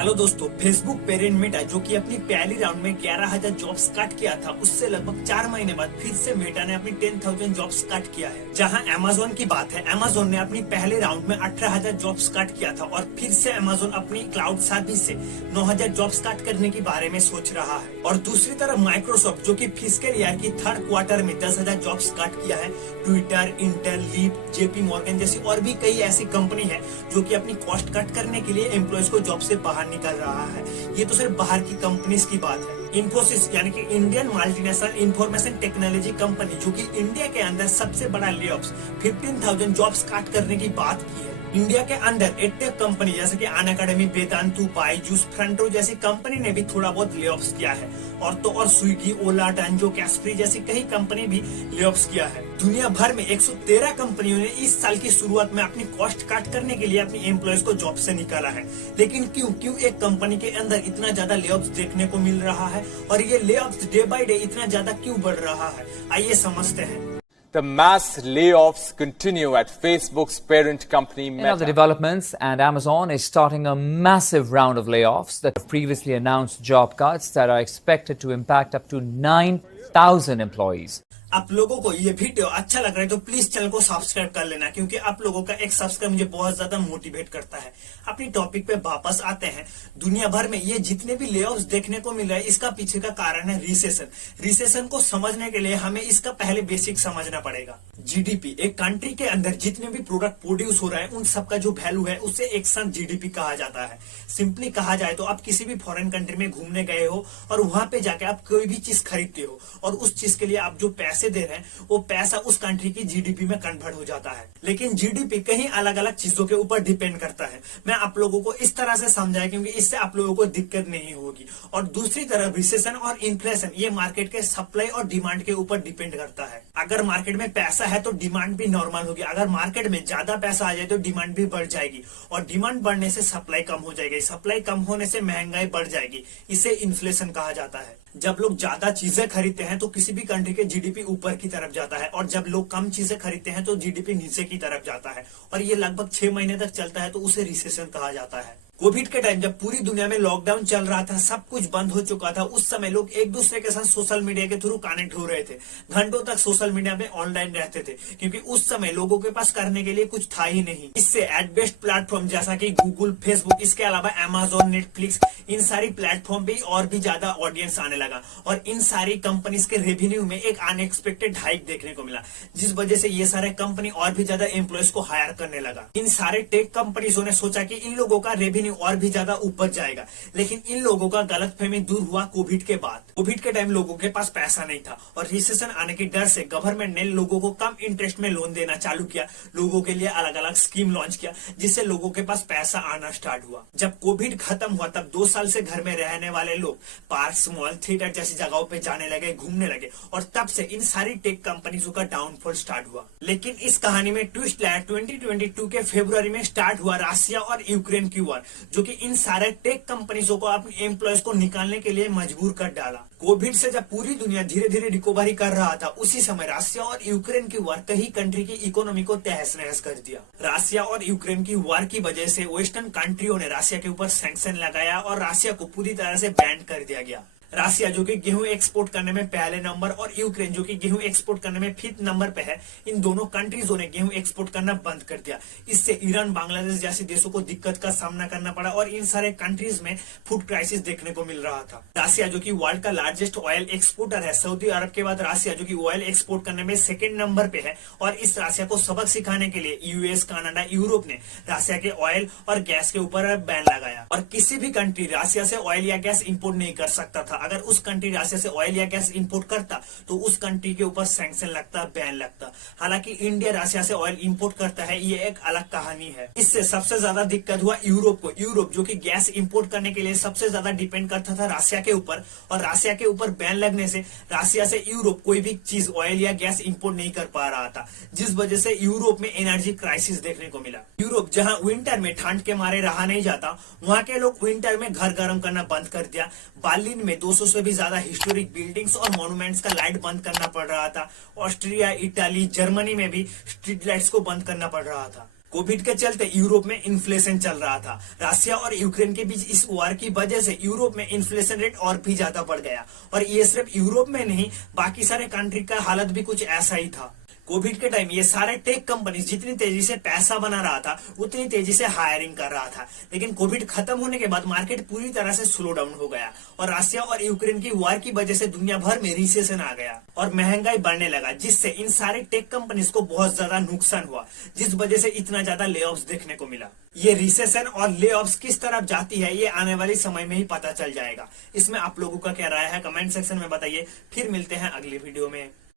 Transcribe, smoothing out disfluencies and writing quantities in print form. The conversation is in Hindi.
हेलो दोस्तों, फेसबुक पेरेंट मेटा जो कि अपनी पहली राउंड में 11,000 जॉब्स कट किया था, उससे लगभग 4 महीने बाद फिर से मेटा ने अपनी 10,000 जॉब्स कट किया है। जहां अमेज़न की बात है, अमेज़न ने अपनी पहले राउंड में 18,000 जॉब्स कट किया था और फिर से अमेज़न अपनी क्लाउड सर्विस से 9,000 जॉब्स कट करने के बारे में सोच रहा है। और दूसरी तरफ माइक्रोसॉफ्ट जो कि फिस्कल ईयर की थर्ड क्वार्टर में 10,000 जॉब्स कट किया है। ट्विटर, इंटेल, लीप, जेपी मॉर्गन जैसी और भी कई ऐसी कंपनी है जो कि अपनी कॉस्ट कट करने के लिए एम्प्लॉयज को जॉब से बाहर निकल रहा है। ये तो सिर्फ बाहर की कंपनीज की बात है। इन्फोसिस यानी कि Indian multinational information technology company जो कि इंडिया के अंदर सबसे बड़ा लेऑफ्स 15,000 जॉब्स कट करने की बात की है। इंडिया के अंदर एडटेक कंपनी जैसे कि अनअकैडमी, वेदांतु, बायजूस, फ्रंटो जैसी कंपनी ने भी थोड़ा बहुत लेऑफ्स किया है। और स्विगी, ओला, टांजो, कैस्प्री जैसी कई कंपनी भी लेऑफ्स किया है। दुनिया भर में 113 कंपनियों ने इस साल की शुरुआत में अपनी कॉस्ट कट करने के लिए अपनी एम्प्लॉयज को जॉब से निकाला है। लेकिन क्यों एक कंपनी के अंदर इतना ज्यादा लेऑफ्स देखने को मिल रहा है और ये लेऑफ्स डे बाय डे इतना ज्यादा क्यों बढ़ रहा है, आइए समझते हैं। The mass layoffs continue at Facebook's parent company Meta. In other developments, and Amazon is starting a massive round of layoffs that have previously announced job cuts that are expected to impact up to 9,000 employees. आप लोगों को ये वीडियो अच्छा लग रहा है तो प्लीज चैनल को सब्सक्राइब कर लेना, क्योंकि आप लोगों का एक सब्सक्राइब मुझे बहुत ज्यादा मोटिवेट करता है। अपनी टॉपिक पे वापस आते हैं। दुनिया भर में ये जितने भी लेऑफ्स देखने को मिल रहा है, इसका पीछे का कारण है रिसेशन। रिसेशन को समझने के लिए हमें इसका पहले बेसिक समझना पड़ेगा। जीडीपी, एक कंट्री के अंदर जितने भी प्रोडक्ट प्रोड्यूस हो रहा है उन सबका जो वैल्यू है उसे एक साथ जीडीपी कहा जाता है। सिंपली कहा जाए तो आप किसी भी फॉरेन कंट्री में घूमने गए हो और वहां पे जाके आप कोई भी चीज खरीदते हो और उस चीज के लिए आप जो पैसे दे रहे हैं वो पैसा उस कंट्री की जीडीपी में कन्वर्ट हो जाता है। लेकिन जीडीपी कहीं अलग अलग चीजों के ऊपर डिपेंड करता है। मैं आप लोगों को इस तरह से समझाया क्योंकि इससे आप लोगों को दिक्कत नहीं होगी। और दूसरी तरफ रिसेशन और इन्फ्लेशन ये मार्केट के सप्लाई और डिमांड के ऊपर डिपेंड करता है। अगर मार्केट में पैसा है तो डिमांड भी नॉर्मल होगी। अगर मार्केट में ज्यादा पैसा आ जाए तो डिमांड भी बढ़ जाएगी और डिमांड बढ़ने से सप्लाई कम हो जाएगी। सप्लाई कम होने से महंगाई बढ़ जाएगी। इसे इन्फ्लेशन कहा जाता है। जब लोग ज्यादा चीजें खरीदते हैं तो किसी भी कंट्री के जीडीपी ऊपर की तरफ जाता है और जब लोग कम चीजें खरीदते हैं तो जीडीपी नीचे की तरफ जाता है और ये लगभग 6 महीने तक चलता है, तो उसे रिसेशन कहा जाता है। कोविड के टाइम जब पूरी दुनिया में लॉकडाउन चल रहा था, सब कुछ बंद हो चुका था, उस समय लोग एक दूसरे के साथ सोशल मीडिया के थ्रू कनेक्ट हो रहे थे। घंटों तक सोशल मीडिया में ऑनलाइन रहते थे क्योंकि उस समय लोगों के पास करने के लिए कुछ था ही नहीं। इससे एड बेस्ड प्लेटफॉर्म जैसा कि गूगल, फेसबुक, इसके अलावा अमेज़न, नेटफ्लिक्स, इन सारी प्लेटफॉर्म पे और भी ज्यादा ऑडियंस आने लगा और इन सारी कंपनीज के रेवेन्यू में एक अनएक्सपेक्टेड हाइक देखने को मिला, जिस वजह से ये सारे कंपनी और भी ज्यादा एम्प्लॉयज को हायर करने लगा। इन सारे टेक कंपनीजों ने सोचा कि इन लोगों का रेवेन्यू और भी ज्यादा ऊपर जाएगा, लेकिन इन लोगों का गलतफहमी दूर हुआ कोविड के बाद। कोविड के टाइम लोगों के पास पैसा नहीं था और रिसेशन आने के डर से गवर्नमेंट ने लोगों को कम इंटरेस्ट में लोन देना चालू किया। लोगों के लिए अलग अलग स्कीम लॉन्च किया जिससे लोगों के पास पैसा आना स्टार्ट हुआ। जब कोविड खत्म हुआ तब 2 साल से घर में रहने वाले लोग पार्क, मॉल, थिएटर जैसी जगहों पे जाने लगे, घूमने लगे और तब से इन सारी टेक कंपनीजों का डाउनफॉल स्टार्ट हुआ। लेकिन इस कहानी में ट्विस्ट लाया 2022 के फरवरी में स्टार्ट हुआ रशिया और यूक्रेन की वॉर, जो कि इन सारे टेक कंपनीजों को अपने एम्प्लॉयज को निकालने के लिए मजबूर कर डाला। कोविड से जब पूरी दुनिया धीरे धीरे रिकवरी कर रहा था, उसी समय रशिया और यूक्रेन की वॉर कई कंट्री की इकोनॉमी को तहस नहस कर दिया। रशिया और यूक्रेन की वॉर की वजह से वेस्टर्न कंट्रियों ने रशिया के ऊपर सैंक्शन लगाया और रशिया को पूरी तरह से बैन कर दिया गया। रशिया जो कि गेहूं एक्सपोर्ट करने में पहले नंबर और यूक्रेन जो कि गेहूं एक्सपोर्ट करने में 5th नंबर पे है, इन दोनों कंट्रीजों ने गेहूं एक्सपोर्ट करना बंद कर दिया। इससे ईरान, बांग्लादेश जैसे देशों को दिक्कत का सामना करना पड़ा और इन सारे कंट्रीज में फूड क्राइसिस देखने को मिल रहा था। रशिया जो कि वर्ल्ड का लार्जेस्ट ऑयल एक्सपोर्टर है, सऊदी अरब के बाद रशिया जो कि ऑयल एक्सपोर्ट करने में 2nd नंबर पे है और इस रशिया को सबक सिखाने के लिए यूएस, कनाडा, यूरोप ने रशिया के ऑयल और गैस के ऊपर बैन लगाया और किसी भी कंट्री रशिया से ऑयल या गैस इंपोर्ट नहीं कर सकता था। अगर उस कंट्री रशिया से ऑयल या गैस इंपोर्ट करता तो उस कंट्री के ऊपर सैंक्शन लगता, बैन लगता। हालांकि इंडिया रशिया से ऑयल इंपोर्ट करता है, ये एक अलग कहानी है। इससे सबसे ज्यादा दिक्कत हुआ यूरोप को। यूरोप जो कि गैस इंपोर्ट करने के लिए सबसे ज्यादा डिपेंड करता था रशिया के ऊपर और रशिया के ऊपर बैन लगने से रशिया से यूरोप कोई भी चीज ऑयल या गैस इंपोर्ट नहीं कर पा रहा था, जिस वजह से यूरोप में एनर्जी क्राइसिस देखने को मिला। यूरोप जहां विंटर में ठंड के मारे रहा नहीं जाता, वहां के लोग विंटर में घर गर्म करना बंद कर दिया। बर्लिन में 200 से भी ज्यादा हिस्टोरिक बिल्डिंग्स और मॉन्यूमेंट्स का लाइट बंद करना पड़ रहा था। ऑस्ट्रिया, इटाली, जर्मनी में भी स्ट्रीट लाइट्स को बंद करना पड़ रहा था। कोविड के चलते यूरोप में इन्फ्लेशन चल रहा था। रशिया और यूक्रेन के बीच इस वार की वजह से यूरोप में इन्फ्लेशन रेट और भी ज्यादा बढ़ गया। और ये सिर्फ यूरोप में नहीं, बाकी सारे कंट्री का हालत भी कुछ ऐसा ही था। कोविड के टाइम ये सारे टेक कंपनीज जितनी तेजी से पैसा बना रहा था उतनी तेजी से हायरिंग कर रहा था। लेकिन कोविड खत्म होने के बाद मार्केट पूरी तरह से स्लो डाउन हो गया और रशिया और यूक्रेन की वार की वजह से दुनिया भर में रिसेशन आ गया और महंगाई बढ़ने लगा, जिससे इन सारे टेक कंपनीज को बहुत ज्यादा नुकसान हुआ, जिस वजह से इतना ज्यादा लेऑफ्स देखने को मिला। ये रिसेशन और लेऑफ्स किस तरफ जाती है ये आने वाले समय में ही पता चल जाएगा। इसमें आप लोगों का क्या राय है कमेंट सेक्शन में बताइए। फिर मिलते हैं अगली वीडियो में।